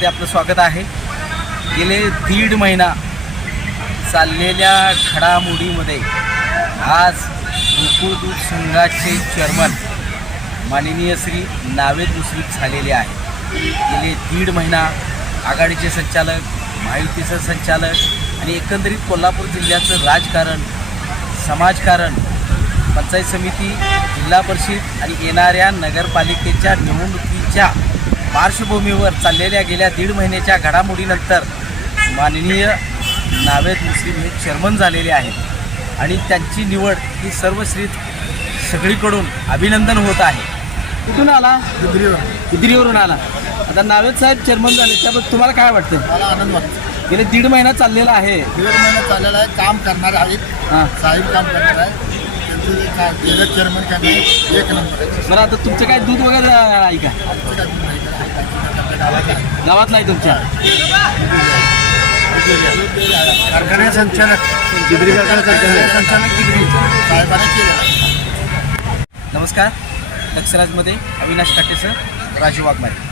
मध्ये आपलं स्वागत आहे। गेले दीड महिना चाललेल्या घडामोडीमध्ये आज गोकुळ दूध संघाचे चेअरमन माननीय श्री नावेद मुश्रीफ झालेले आहे। गेले दीड महिना आघाडीचे संचालक, महायुतीचे संचालक आणि एकंदरीत कोल्हापूर जिल्ह्याचं राजकारण, समाजकारण, पंचायत समिती, जिल्हा परिषद आणि येणाऱ्या नगरपालिकेच्या निवडणुकीच्या पार्श्वभूमीवर चाललेल्या गेल्या दीड महिन्याच्या घडामोडीनंतर माननीय नावेद मुश्रीफ हे चेअरमन झालेले आहेत आणि त्यांची निवड ही सर्वश्री सगळीकडून अभिनंदन होत आहे। कुठून आला? गुजरीवरून आला। आता नावेद साहेब चेअरमन झाले, त्याबद्दल तुम्हाला काय वाटतं? मला आनंद वाटतो। गेले दीड महिना चाललेला आहे। दीड महिना चाललेला आहे, काम करणार आहेत, साहेब काम करणार आहे, त्यांचे चेअरमन करणार एक नंबर आहे। बरं, आता तुमचं काय दूध वगैरे आहे का? गावात नाही तुमच्या? कारखान्या संचालक जिद्री संचालक जिद्री साहेबांनी केलं। नमस्कार, नक्षराजमध्ये अविनाश काटेसर, राजू वाघमारे।